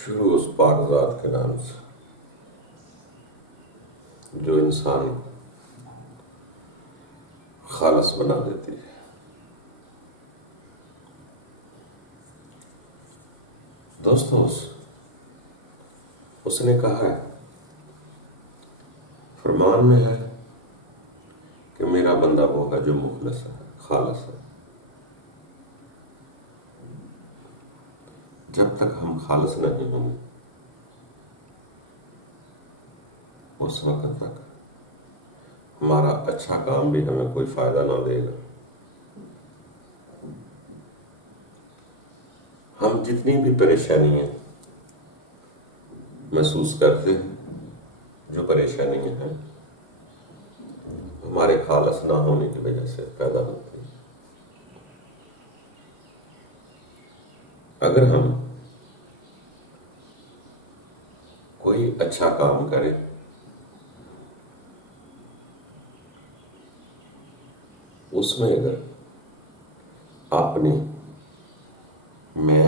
شروع اس پاک ذات کے نام سے جو انسان کو خالص بنا دیتی ہے۔ دوستو، اس نے کہا ہے، فرمان میں ہے کہ میرا بندہ وہ ہے جو مخلص ہے، خالص ہے۔ جب تک ہم خالص نہیں ہوں گے اس وقت تک ہمارا اچھا کام بھی ہمیں کوئی فائدہ نہ دے گا۔ ہم جتنی بھی پریشانیاں محسوس کرتے ہیں، جو پریشانیاں ہیں ہمارے خالص نہ ہونے کی وجہ سے پیدا ہوتی ہیں۔ اگر ہم کوئی اچھا کام کریں اس میں اگر اپنی میں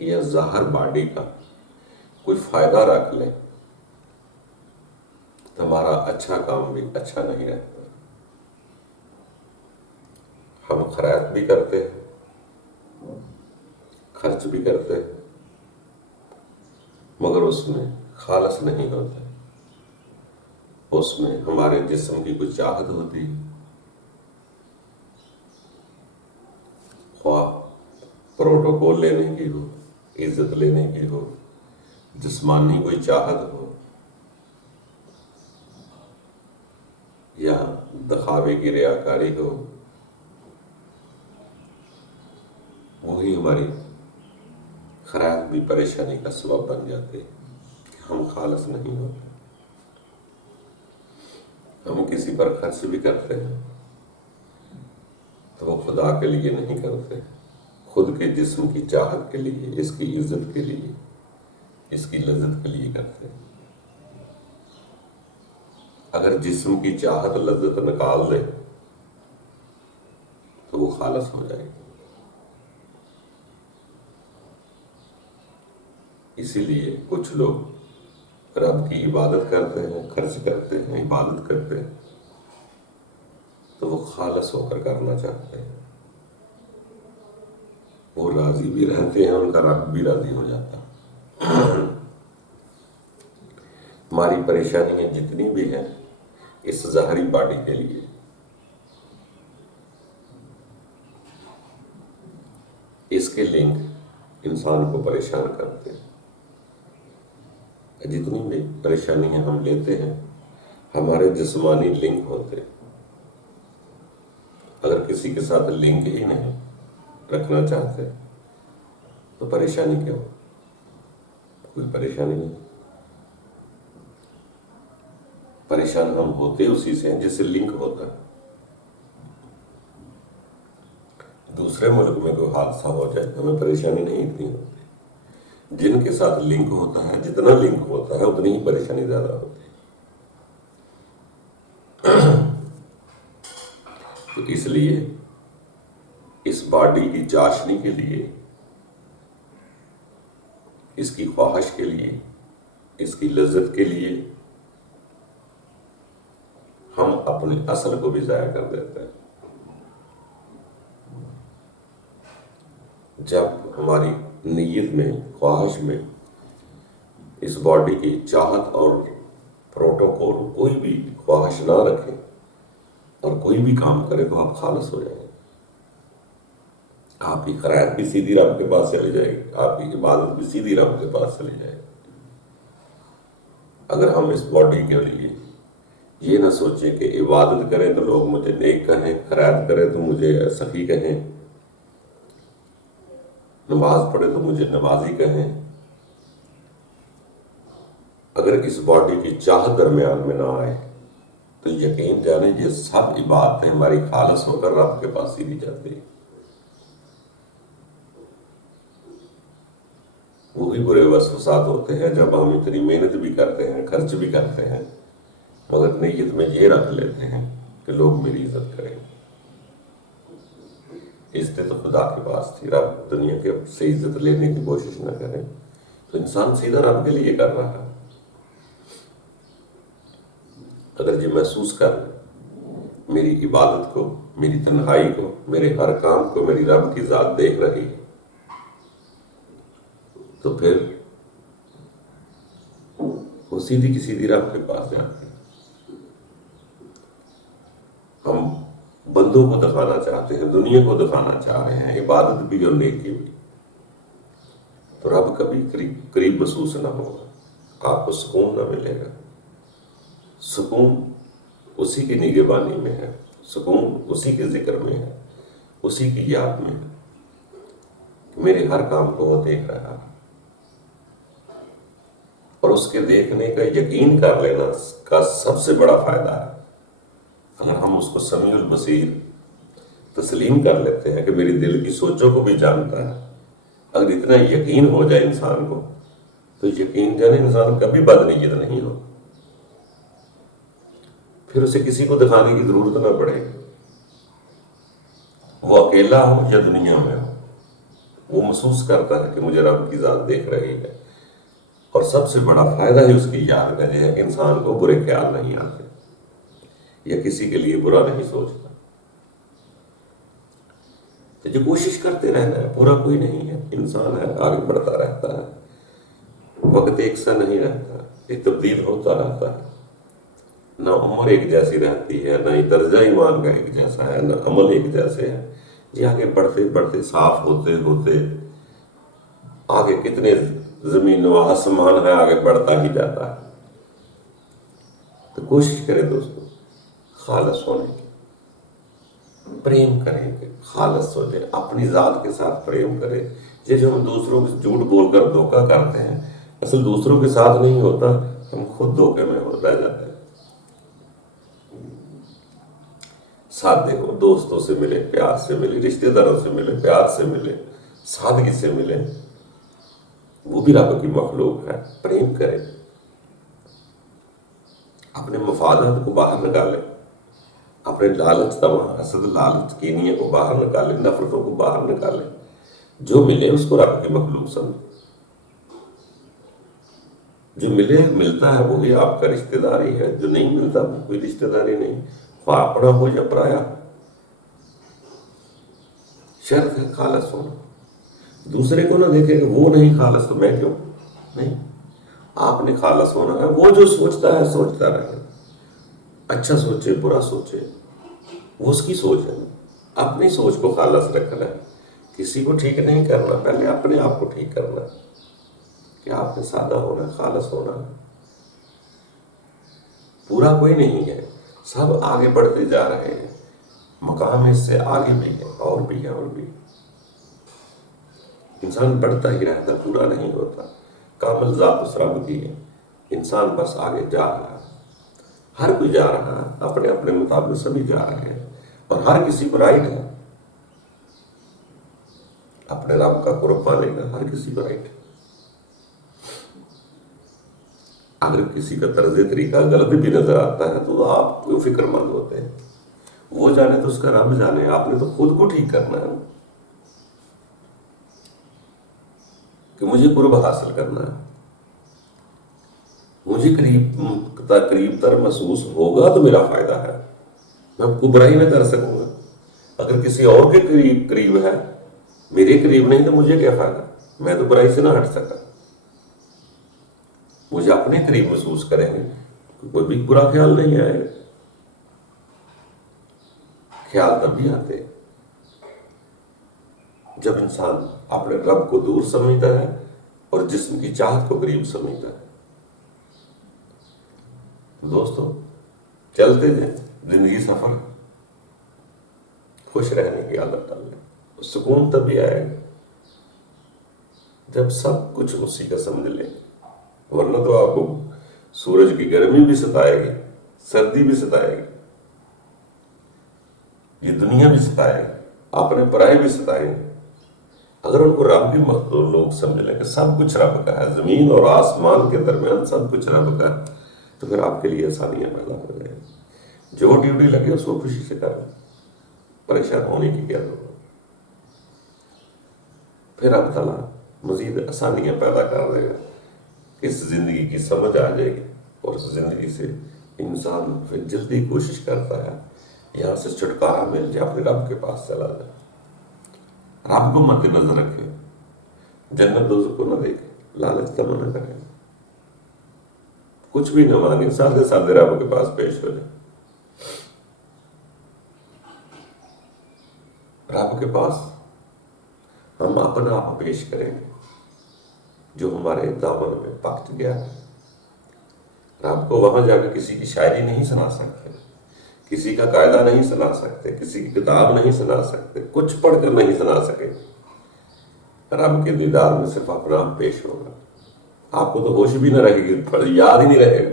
یا ظاہر باڈی کا کوئی فائدہ رکھ لیں تو ہمارا اچھا کام بھی اچھا نہیں رہتا۔ ہم خیرات بھی کرتے ہیں، خرچ بھی کرتے ہیں، مگر اس میں خالص نہیں ہوتا۔ اس میں ہمارے جسم کی کچھ چاہت ہوتی ہے، خواہ پروٹوکول لینے کی ہو، عزت لینے کی ہو، جسمانی کوئی چاہت ہو، یا دکھاوے کی ریاکاری ہو، وہی ہماری خیرات بھی پریشانی کا سبب بن جاتے ہیں کہ ہم خالص نہیں ہوتے۔ ہم کسی پر خرچ بھی کرتے ہیں تو وہ خدا کے لیے نہیں کرتے، خود کے جسم کی چاہت کے لیے، اس کی عزت کے لیے، اس کی لذت کے لیے کرتے ہیں۔ اگر جسم کی چاہت لذت نکال دے تو وہ خالص ہو جائے گی۔ اسی لیے کچھ لوگ رب کی عبادت کرتے ہیں، خرچ کرتے ہیں، عبادت کرتے ہیں تو وہ خالص ہو کر کرنا چاہتے ہیں، وہ راضی بھی رہتے ہیں، ان کا رب بھی راضی ہو جاتا ہے۔ ہماری پریشانیاں جتنی بھی ہیں اس ظاہری باڈی کے لیے، اس کے لنک انسان کو پریشان کرتے ہیں۔ جتنی بھی پریشانیاں ہم لیتے ہیں ہمارے جسمانی لنک ہوتے ہیں۔ اگر کسی کے ساتھ لنک ہی نہیں رکھنا چاہتے تو پریشانی کیوں؟ کوئی پریشانی نہیں۔ پریشان ہم ہوتے اسی سے ہیں جس سے لنک ہوتا ہے۔ دوسرے ملک میں کوئی حادثہ ہو جائے تو ہمیں پریشانی نہیں اتنی ہوتی۔ جن کے ساتھ لنک ہوتا ہے، جتنا لنک ہوتا ہے اتنی ہی پریشانی زیادہ ہوتی ہے۔ تو اس لیے اس باڈی کی چاشنی کے لیے، اس کی خواہش کے لیے، اس کی لذت کے لیے ہم اپنے اصل کو بھی ضائع کر دیتے ہیں۔ جب ہماری نیت میں، خواہش میں اس باڈی کی چاہت اور پروٹوکول کوئی بھی خواہش نہ رکھیں اور کوئی بھی کام کرے تو آپ خالص ہو جائیں گے۔ آپ کی خیرات بھی سیدھی رب کے پاس چلی جائے گی، آپ کی عبادت بھی سیدھی رب کے پاس چلی جائے گی۔ اگر ہم اس باڈی کے لیے یہ نہ سوچیں کہ عبادت کریں تو لوگ مجھے نیک کہیں، خیرات کریں تو مجھے سخی کہیں، نماز پڑھے تو مجھے نمازی کہیں، اگر اس باڈی کی چاہت درمیان میں نہ آئے تو یقین جانیں یہ سب عبادتیں ہماری خالص ہو کر رب کے پاس ہی نہیں جاتی۔ وہی برے وسوسات ہوتے ہیں جب ہم اتنی محنت بھی کرتے ہیں، خرچ بھی کرتے ہیں، مگر نیت میں یہ رکھ لیتے ہیں کہ لوگ میری عزت کریں۔ عزت تو خدا کے پاس تھی، رب دنیا کے سے عزت لینے کی کوشش نہ کریں تو انسان سیدھا رب کے لیے کر رہا ہے. اگر یہ محسوس کر میری عبادت کو، میری تنہائی کو، میرے ہر کام کو میری رب کی ذات دیکھ رہی ہے، تو پھر وہ سیدھی کی سیدھی رب کے پاس جاتے ہیں. ہم بندوں کو دکھانا چاہتے ہیں، دنیا کو دکھانا چاہ رہے ہیں، عبادت بھی اور نیکی بھی، تو رب کبھی قریب محسوس نہ ہوگا، آپ کو سکون نہ ملے گا. سکون اسی کی نگہبانی میں ہے، سکون اسی کے ذکر میں ہے، اسی کی یاد میں ہے کہ میرے ہر کام کو وہ دیکھ رہا ہے. اور اس کے دیکھنے کا یقین کر لینا کا سب سے بڑا فائدہ ہے. اگر ہم اس کو سمیع البصیر تسلیم کر لیتے ہیں کہ میری دل کی سوچوں کو بھی جانتا ہے، اگر اتنا یقین ہو جائے انسان کو، تو یقین جانے انسان کبھی بدنیت نہیں ہو، پھر اسے کسی کو دکھانے کی ضرورت نہ پڑے. وہ اکیلا ہو یا دنیا میں ہو، وہ محسوس کرتا ہے کہ مجھے رب کی ذات دیکھ رہی ہے. اور سب سے بڑا فائدہ ہے اس کی یاد کا یہ ہے کہ انسان کو برے خیال نہیں آتے یا کسی کے لیے برا نہیں سوچتا. تو جو کوشش کرتے رہنا ہے، برا کوئی نہیں ہے، انسان ہے، آگے بڑھتا رہتا ہے. وقت ایک سا نہیں رہتا، ایک تبدیل ہوتا رہتا ہے. نہ عمر ایک جیسی رہتی ہے، نہ ہی درجہ ایمان کا ایک جیسا ہے، نہ عمل ایک جیسے ہیں. یہ آگے بڑھتے بڑھتے صاف ہوتے ہوتے آگے کتنے زمین و آسمان ہے، آگے بڑھتا ہی جاتا ہے. تو کوشش کریں دوستو خالص ہونے کی، پریم کریں کہ خالص ہو جائے، اپنی ذات کے ساتھ پریم کریں. یہ جو ہم دوسروں سے جھوٹ بول کر دھوکہ کرتے ہیں، اصل دوسروں کے ساتھ نہیں ہوتا، ہم خود دھوکے میں رہ جاتے ہیں. سادے ہو، دوستوں سے ملے، پیار سے ملے، رشتہ داروں سے ملے، پیار سے ملے، سادگی سے ملے. وہ بھی رب کی مخلوق ہے، پریم کرے. اپنے مفادات کو باہر نکالے، اپنے لالچ، طمع، حسد، لالچ، کینیے کو باہر نکالے، نفرتوں کو باہر نکالے. جو ملے اس کو رب کی مخلوق سمجھے. جو ملتا ہے وہی آپ کا رشتہ داری ہے، جو نہیں ملتا وہ کوئی رشتہ داری نہیں، خواہ اپنا ہو یا پرایا. شرط ہے خالص ہونا. دوسرے کو نہ دیکھے کہ وہ نہیں خالص تو میں کیوں نہیں. آپ نے خالص ہونا ہے. وہ جو سوچتا ہے سوچتا رہے، اچھا سوچے برا سوچے، وہ اس کی سوچ ہے. اپنی سوچ کو خالص رکھنا ہے، کسی کو ٹھیک نہیں کرنا، پہلے اپنے آپ کو ٹھیک کرنا ہے کہ آپ نے سادہ ہونا ہے، خالص ہونا ہے. پورا کوئی نہیں ہے، سب آگے بڑھتے جا رہے ہیں. مقام اس سے آگے بھی ہے، اور بھی ہے، اور بھی. انسان بڑھتا ہی رہتا، پورا نہیں ہوتا. کامل ذات اس رب کی ہے، انسان بس آگے جا رہا ہے. ہر کوئی جا رہا ہے، اپنے اپنے مطابق سبھی جا رہے ہیں، اور ہر کسی کو رائٹ ہے اپنے رب کا قرب پانے کا. ہر کسی کو رائٹ ہے. اگر کسی کا طرز طریقہ غلط بھی نظر آتا ہے تو آپ کیوں فکر مند ہوتے ہیں؟ وہ جانے تو اس کا رب جانے، آپ نے تو خود کو ٹھیک کرنا ہے کہ مجھے قرب حاصل کرنا ہے. مجھے قریب تر محسوس ہوگا تو میرا فائدہ ہے. میں آپ کو برائی نہ کر سکوں گا. اگر کسی اور کے قریب ہے، میرے قریب نہیں، تو مجھے کیا فائدہ؟ میں تو برائی سے نہ ہٹ سکا. مجھے اپنے قریب محسوس کریں گے، کوئی بھی برا خیال نہیں آئے گا. خیال تبھی آتے جب انسان اپنے رب کو دور سمجھتا ہے اور جسم کی چاہت کو قریب سمجھتا ہے. دوستو چلتے تھے زندگی سفر، خوش رہنے کی عادت ڈال لیں. سکون تبھی آئے گا جب سب کچھ اسی کا سمجھ لیں. ورنہ تو آپ کو سورج کی گرمی بھی ستائے گی، سردی بھی ستائے گی، یہ دنیا بھی ستائے گی، اپنے پرائے بھی ستائیں گے. اگر ان کو رب بھی لوگ سمجھ لیں کہ سب کچھ رب کا ہے، زمین اور آسمان کے درمیان سب کچھ رب کا ہے، تو پھر آپ کے لیے آسانیاں پیدا ہو جائیں. جو ڈیوٹی لگے اس کو خوشی سے کریں، پریشان ہونے کی کیا ضرورت. پھر اب تعالیٰ مزید آسانیاں پیدا کر دے گا، اس زندگی کی سمجھ آ جائے گی، اور اس زندگی سے انسان پھر جلدی کوشش کرتا ہے یہاں سے چھٹکارا مل جائے، اپنے رب کے پاس چلا جائے، رب کو مد نظر رکھے، جنت دوزخ کو نہ دیکھے، لالچ تمنا کرے، کچھ بھی نہ مانگے، سادے سادے رب کے پاس پیش ہو جائے۔ رب کے پاس ہم اپنا آپ پیش کریں گے جو ہمارے دامن میں پک گیا ہے۔ رب کو وہاں جا کے کسی کی شاعری نہیں سنا سکتے، کسی کا قاعدہ نہیں سنا سکتے، کسی کی کتاب نہیں سنا سکتے، کچھ پڑھ کر نہیں سنا سکے۔ رب کے دیدار میں صرف اپنا آپ پیش ہوگا، آپ کو تو ہوش بھی نہ رہے گی، یاد ہی نہیں رہے گا۔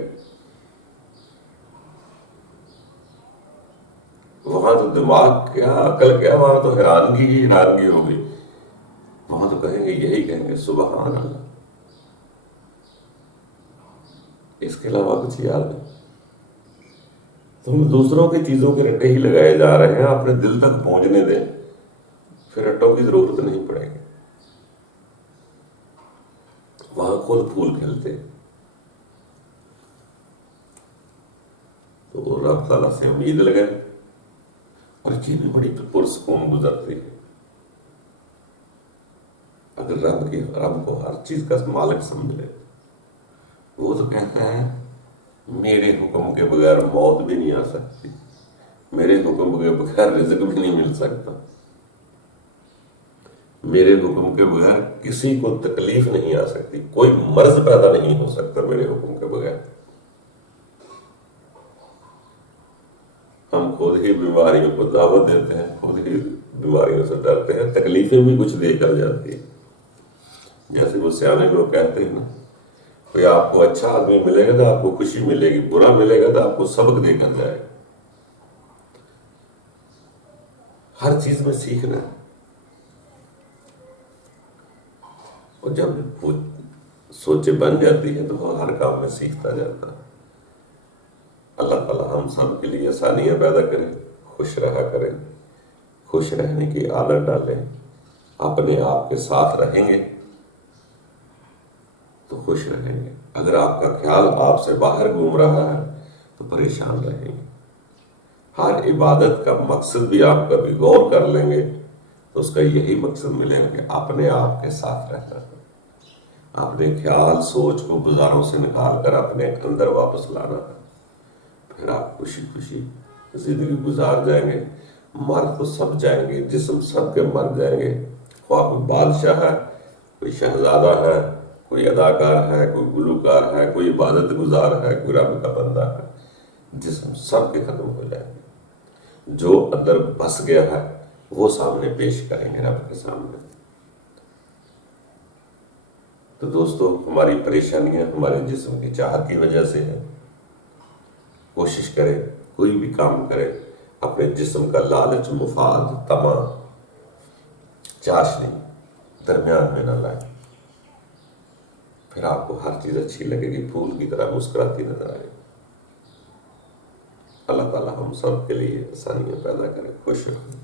وہاں تو دماغ کیا، عقل کیا، وہاں تو حیرانگی ہی حیرانگی ہوگی، وہاں تو کہیں گے، یہی کہیں گے سبحان اللہ، اس کے علاوہ کچھ یاد نہیں۔ تم دوسروں کی چیزوں کے رٹے ہی لگائے جا رہے ہیں، اپنے دل تک پہنچنے دیں، پھر رٹوں کی ضرورت نہیں پڑے گی، وہاں خود پھول کھلتے۔ تو رب تعالیٰ سے امید لگائے، اور جینے بڑی پرسکون گزرتی ہے اگر رب کو ہر چیز کا مالک سمجھ لے۔ وہ تو کہتا ہے میرے حکم کے بغیر موت بھی نہیں آ سکتی، میرے حکم کے بغیر رزق بھی نہیں مل سکتا، میرے حکم کے بغیر کسی کو تکلیف نہیں آ سکتی، کوئی مرض پیدا نہیں ہو سکتا میرے حکم کے بغیر۔ ہم خود ہی بیماریوں کو دعوت دیتے ہیں، خود ہی بیماریوں سے ڈرتے ہیں، تکلیفیں بھی کچھ دے کر جاتی ہیں۔ جیسے وہ سیانے لوگ کہتے ہیں نا، کوئی آپ کو اچھا آدمی ملے گا تو آپ کو خوشی ملے گی، برا ملے گا تو آپ کو سبق دے کر جائے گا۔ ہر چیز میں سیکھنا ہے، اور جب وہ سوچیں بن جاتی ہے تو وہ ہر کام میں سیکھتا جاتا ہے۔ اللہ تعالیٰ ہم سب کے لیے آسانیاں پیدا کرے، خوش رہا کریں، خوش رہنے کی عادت ڈالیں، اپنے آپ کے ساتھ رہیں گے تو خوش رہیں گے، اگر آپ کا خیال آپ سے باہر گھوم رہا ہے تو پریشان رہیں گے۔ ہر عبادت کا مقصد بھی آپ کبھی غور کر لیں گے تو اس کا یہی مقصد ملے گا کہ اپنے آپ کے ساتھ رہنا ہے، اپنے خیال سوچ کو بازاروں سے نکال کر اپنے اندر واپس لانا ہے، پھر آپ خوشی خوشی زندگی گزار جائیں گے۔ مر تو سب جائیں گے، جسم سب کے مر جائیں گے، خواہ کوئی بادشاہ ہے، کوئی شہزادہ ہے، کوئی اداکار ہے، کوئی گلوکار ہے، کوئی عبادت گزار ہے، کوئی رب کا بندہ ہے، جسم سب کے ختم ہو جائیں گے۔ جو اندر بس گیا ہے وہ سامنے پیش کریں گے رب کے سامنے۔ تو دوستو، ہماری پریشانیاں ہمارے جسم کی چاہت کی وجہ سے ہیں۔ کوشش کریں، کوئی بھی کام کریں، اپنے جسم کا لالچ، مفاد، طمع، چاشنی درمیان میں نہ لائیں، پھر آپ کو ہر چیز اچھی لگے گی، پھول کی طرح مسکراتی نظر آئے گی۔ اللہ تعالیٰ ہم سب کے لیے آسانیاں پیدا کرے، خوش رکھیں۔